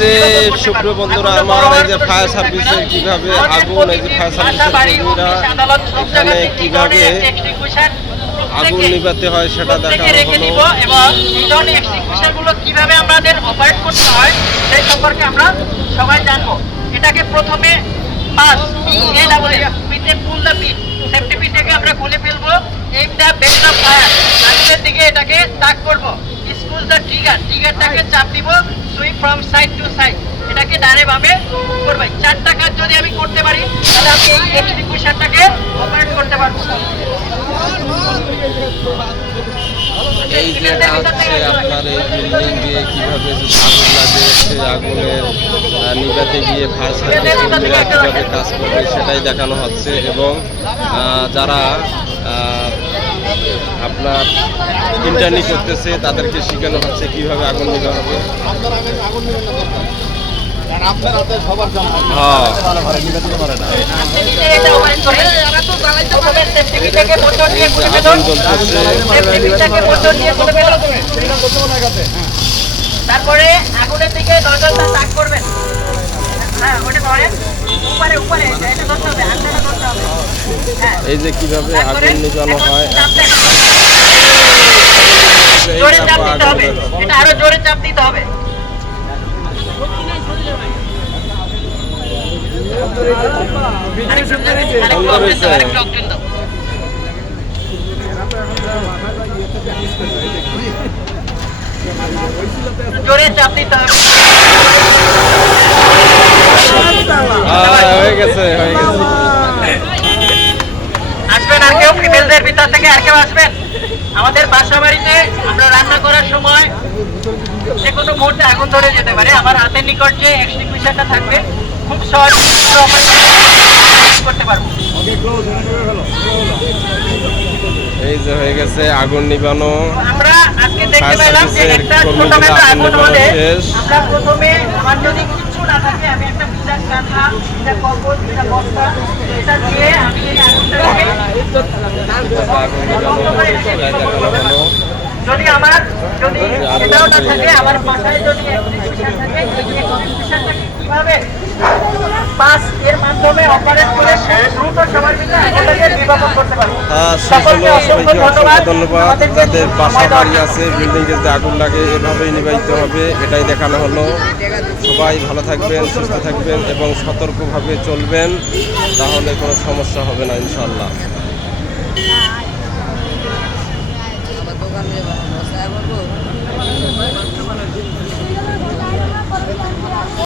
যে সুপ্রিয় বন্ধুরা, আমার এই যে ফায়ার সার্ভিসের কিভাবে আগুন, এই যে ফায়ার সার্ভিসের কর্মীরা এখানে কিভাবে আগুন নিভাতে হয় সেটা দেখানো হলো। এবং এই ধরনের এক্সটিংগুইশারগুলো কিভাবে আমাদের অপারেট করতে হয় সেই সম্পর্কে আমরা সবাই জানবো। এটাকে প্রথমে পাস পিতে পুল দ্য পিন, সেফটি পিনটাকে আমরা খুলে ফেলবো। Aim the base of fire, আগুনের দিকে এটাকে তাক করবো। স্কুল দ্য ট্রিগারটাকে চাপ দিব। Sweep from side to side, এটাকে ডানে বামে করবে। 4টা কাজ যদি আমি করতে পারি তাহলে আমি এই এক্সটিংগুইশারটাকে অপারেট করতে পারবো। এই যে হচ্ছে আপনার এই বিল্ডিং দিয়ে কিভাবে আগুন লাগে, সেই আগুনের নিভাতে গিয়ে ফায়ার সার্ভিস কর্মীরা কীভাবে কাজ করবে সেটাই দেখানো হচ্ছে। এবং যারা আপনার ইন্টার্নি করতেছে তাদেরকে শেখানো হচ্ছে কিভাবে আগুন নিভানো হবে। তারপরে আগুনের দিকে দরজাটা তাক করবেন। হ্যাঁ, ওটা ধরেন উপরে উপরে, এটা ধরতে হবে, আগুনটা ধরতে হবে। হ্যাঁ, এই যে কিভাবে আগুন নিভানো হয়, জোরে চাপ দিতে হবে, এটা আরো জোরে চাপ দিতে হবে। জোরে চাপ দিতে হবে। হয়ে গেছে হয়ে গেছে। আসবেন আর কেউ, ফিমেলদের ভিতর থেকে আর কেউ আসবেন? আমাদের বাসা বাড়িতে আমরা রান্না করার সময় যে কোনো মুহূর্তে আগুন ধরে যেতে পারে। আমার হাতের নিকট যে এক্সটিংগুইশারটা থাকবে খুব সহজে করতে পারবো। এই যে হয়ে গেছে আগুন নিভানো। আমরা আজকে দেখতে পেলাম যে একটা ছোটখাটো আগুন হলে আমরা প্রথমে, আমার যদি কিছু না থাকে, আমি একটা বিশাল কাঁথা, বিশাল কম্বল, বিশাল বস্তা, এটা দিয়ে আমি এই আগুনটাকে যদি আমার যদি এটাও না থাকে, আমার পাশায় যদি এক্সটিংগুইশার থাকে, এই এক্সটিংগুইশারটাকে কিভাবে পাস এর মাধ্যমে অপারেট করে দ্রুত সময়ের ভিতরে আগুনটাকে নির্বাপন করতে পারবো। সকলকে অসংখ্য ধন্যবাদ। যাদের বাসা বাড়ি আছে, বিল্ডিং যদি আগুন লাগে এভাবেই নিবাইতে হবে, এটাই দেখানো হলো। সবাই ভালো থাকবেন, সুস্থ থাকবেন এবং সতর্কভাবে চলবেন, তাহলে কোনো সমস্যা হবে না ইনশাল্লাহ।